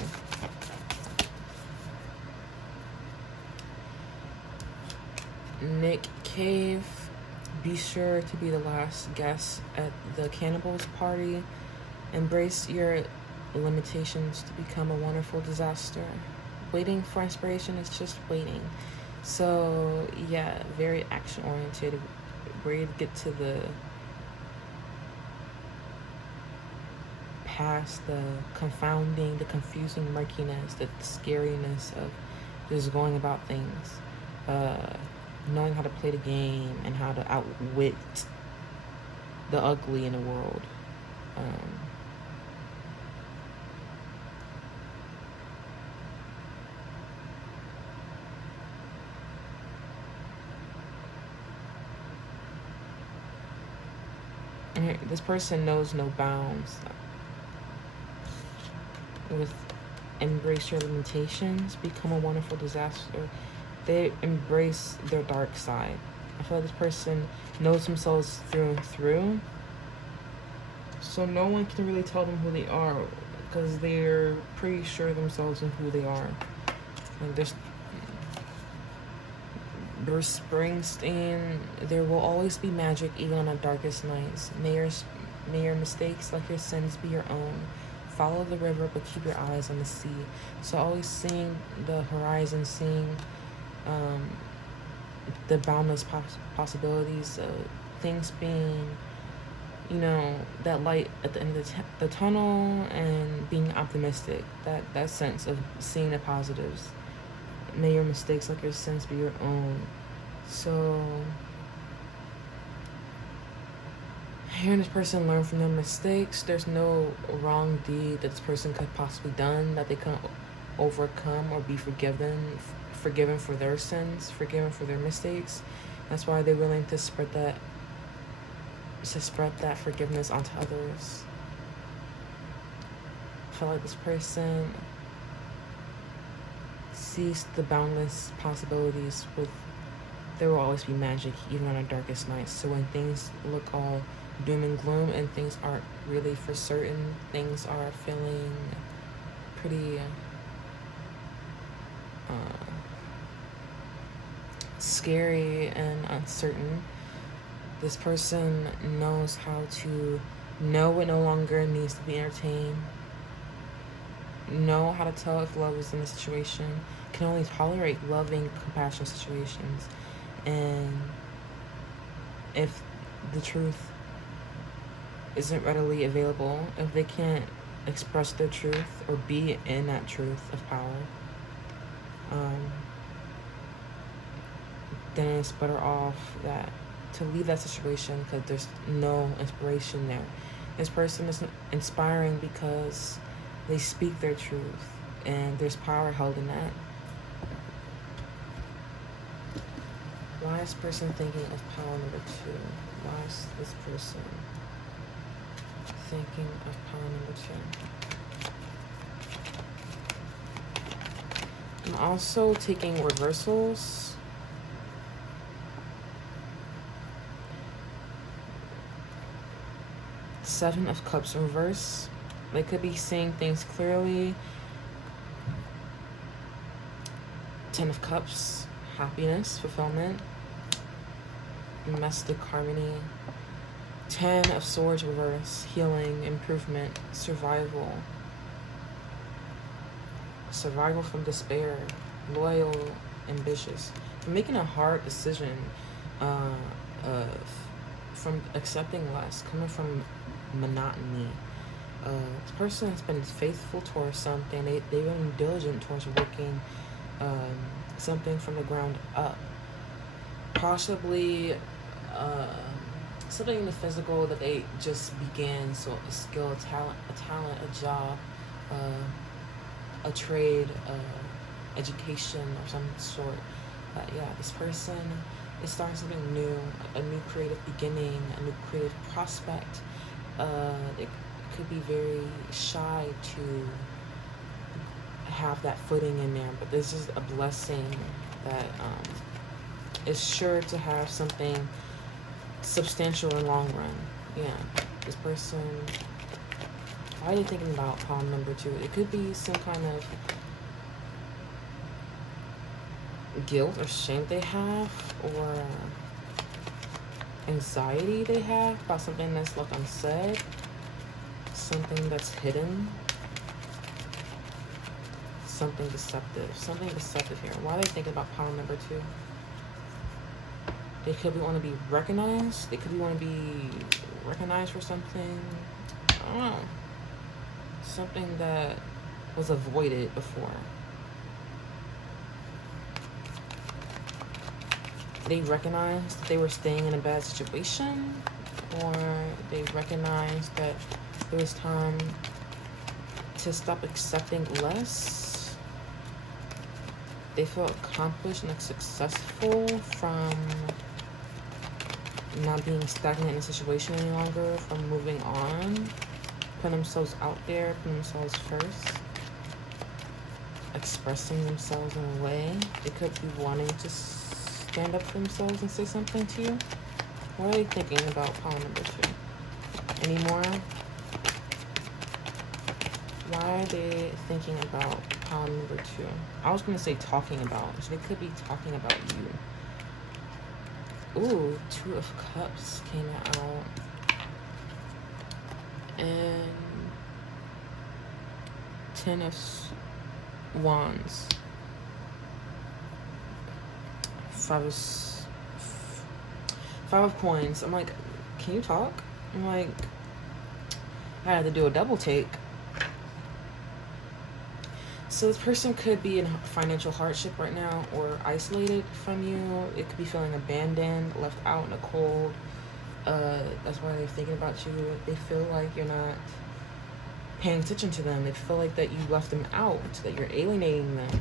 Nick Cave. Be sure to be the last guest at the cannibals party. Embrace your limitations to become a wonderful disaster. Waiting for inspiration is just waiting. So yeah, very action oriented, ready to get to the past the confounding, the confusing murkiness, the scariness of just going about things, knowing how to play the game and how to outwit the ugly in the world. And this person knows no bounds. With embrace your limitations, become a wonderful disaster. They embrace their dark side. I feel like this person knows themselves through and through. So no one can really tell them who they are because they're pretty sure of themselves and who they are. Like there's Bruce Springsteen, there will always be magic even on the darkest nights. May your mistakes like your sins be your own. Follow the river, but keep your eyes on the sea. So always seeing the horizon, seeing the boundless possibilities of things being, that light at the end of the tunnel, and being optimistic. That sense of seeing the positives. May your mistakes like your sins be your own. So hearing this person learn from their mistakes, there's no wrong deed that this person could possibly done that they can't overcome or be forgiven for their sins, forgiven for their mistakes. That's why they're willing to spread that forgiveness onto others. I feel like this person sees the boundless possibilities with there will always be magic even on our darkest nights. So when things look all doom and gloom and things aren't really for certain, things are feeling pretty scary and uncertain, this person knows how to know it no longer needs to be entertained, know how to tell if love is in the situation, can only tolerate loving, compassionate situations. And if the truth isn't readily available, if they can't express their truth or be in that truth of power, then it's better off to leave that situation because there's no inspiration there. This person is inspiring because they speak their truth and there's power held in that. Why is this person thinking of pile number 2? Why is this person thinking of pile number 2? I'm also taking reversals. Seven of Cups in reverse. They could be seeing things clearly. 10 of Cups, happiness, fulfillment, domestic harmony. 10 of Swords reverse, healing, improvement, survival. Survival from despair, loyal, ambitious. From making a hard decision, from accepting less, coming from monotony. This person has been faithful towards something. They've been diligent towards working something from the ground up. Possibly something in the physical that they just began. So a skill, a talent, a job, a trade, education of some sort. But yeah, this person is starting something new, a new creative beginning, a new creative prospect. It could be very shy to have that footing in there, but this is a blessing that is sure to have something substantial in long run. Yeah, this person, why are they thinking about palm number 2? It could be some kind of guilt or shame they have, or anxiety they have about something that's left unsaid, something that's hidden, something deceptive here. Why are they thinking about power number 2? They could want to be recognized. They could want to be recognized for something. I don't know. Something that was avoided before. They recognized that they were staying in a bad situation, or they recognized that it was time to stop accepting less. They feel accomplished and successful from not being stagnant in a situation any longer, from moving on, putting themselves out there, putting themselves first, expressing themselves in a way. They could be wanting to stand up for themselves and say something to you. What are they thinking about pile number 2? Any more? Why are they thinking about pile number 2? I was going to say talking about. So they could be talking about you. Ooh, 2 of Cups came out. And 10 of Wands. 5 of Coins. I'm like, can you talk? I'm like, I had to do a double take. So this person could be in financial hardship right now, or isolated from you. It could be feeling abandoned, left out in the cold. That's why they're thinking about you. They feel like you're not paying attention to them. They feel like that you left them out, that you're alienating them.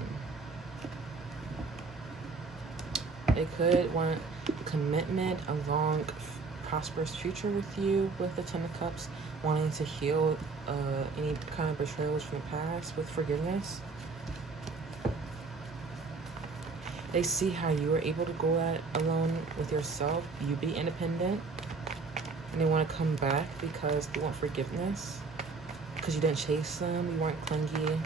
They could want commitment, a long, prosperous future with you, with the 10 of Cups, wanting to heal any kind of betrayals from the past with forgiveness. They see how you were able to go at alone with yourself, you be independent, and they want to come back because they want forgiveness, because you didn't chase them, you weren't clingy.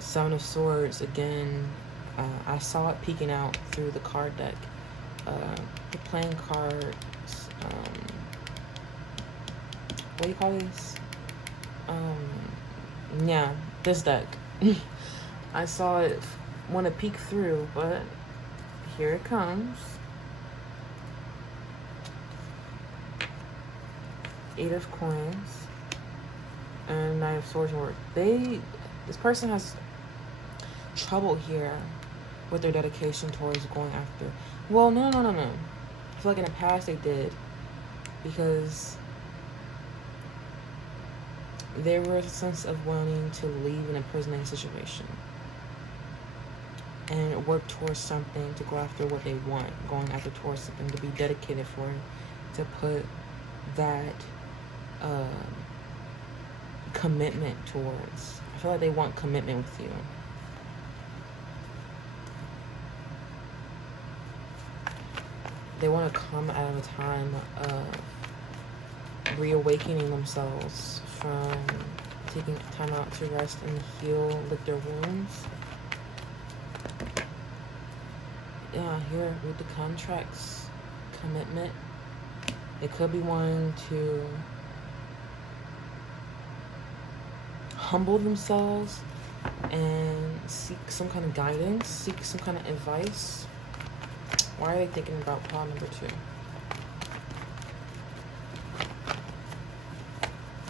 Seven of Swords, again, I saw it peeking out through the card deck. The playing cards, what do you call these? Yeah, this deck. I saw it want to peek through, but here it comes. 8 of Coins and 9 of Swords. This person has trouble here with their dedication towards going after. Well, no. I feel like in the past they did, because there was a sense of wanting to leave an imprisoning situation and work towards something, to go after what they want, going after towards something, to be dedicated for it, to put that commitment towards. I feel like they want commitment with you. They want to come out of a time of reawakening themselves from taking time out to rest and heal, lick their wounds. Yeah, here with the contracts, commitment. They could be wanting to humble themselves and seek some kind of guidance, seek some kind of advice. Why are they thinking about pile number 2?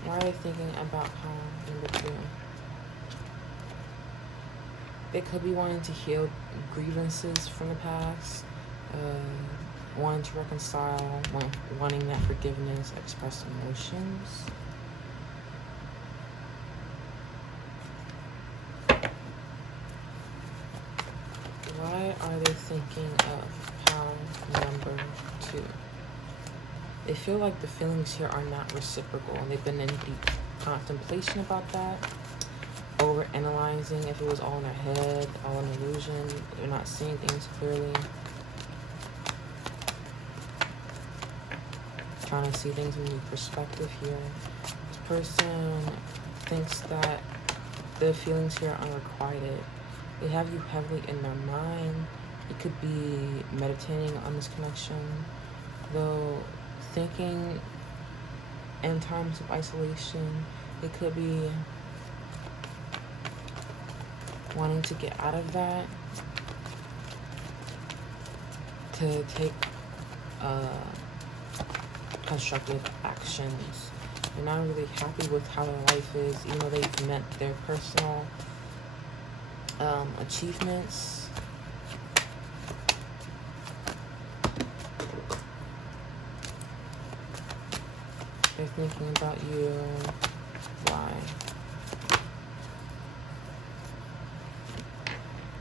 Why are they thinking about pile number 2? They could be wanting to heal grievances from the past, wanting to reconcile, wanting that forgiveness, express emotions. Why are they thinking of pile number 2? They feel like the feelings here are not reciprocal, and they've been in deep contemplation about that. over analyzing, if it was all in their head, all an illusion, they're not seeing things clearly, trying to see things from a new perspective here. This person thinks that the feelings here are unrequited. They have you heavily in their mind. It could be meditating on this connection, though thinking in times of isolation. It could be wanting to get out of that, to take constructive actions. They're not really happy with how their life is, even though they've met their personal achievements. They're thinking about you. Why?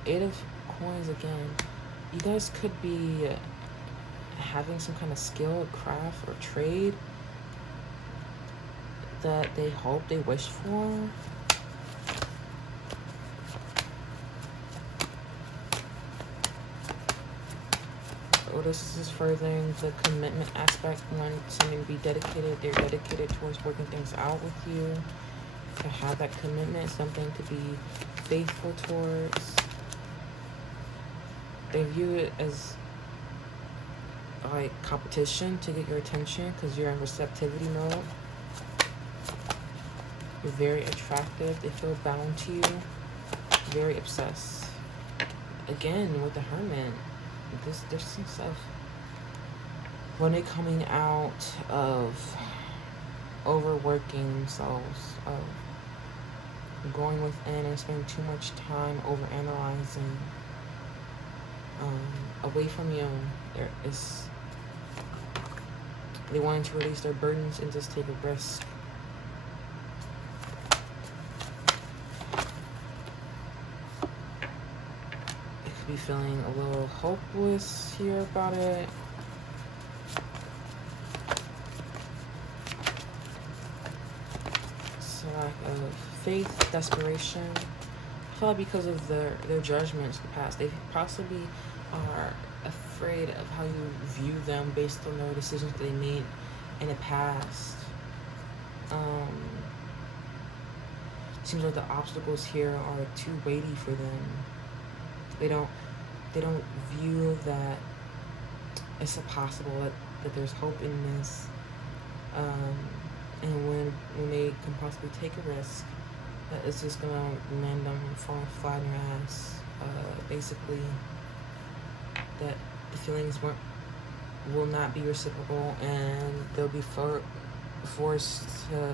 Eight of Coins again. You guys could be having some kind of skill, craft, or trade that they hope, they wish for. Or this is furthering the commitment aspect. When something to be dedicated, they're dedicated towards working things out with you. To have that commitment, something to be faithful towards. They view it as like competition to get your attention because you're in receptivity mode. You're very attractive. They feel bound to you. Very obsessed. Again, with the Hermit, there's some stuff. When they're coming out of overworking themselves, of going within and spending too much time overanalyzing, away from you, they wanted to release their burdens and just take a risk. It could be feeling a little hopeless here about it. It's a lack of faith, desperation. I feel like because of their judgments in the past, they possibly are afraid of how you view them based on their decisions they made in the past. Seems like the obstacles here are too weighty for them. They don't view that it's possible that there's hope in this. And when they can possibly take a risk, that it's just gonna land them falling flat on their ass. Basically, that the feelings will not be reciprocal, and they'll be forced to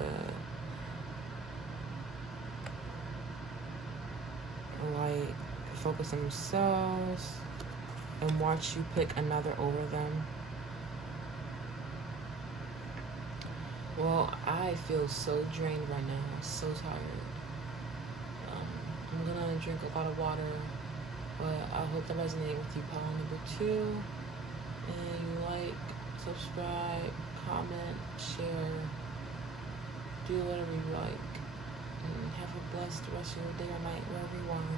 like focus on themselves and watch you pick another over them. Well, I feel so drained right now, so tired. I'm gonna drink a lot of water, but I hope that resonated with you, pile number 2. And you like, subscribe, comment, share, do whatever you like. And have a blessed rest of your day or night wherever you are.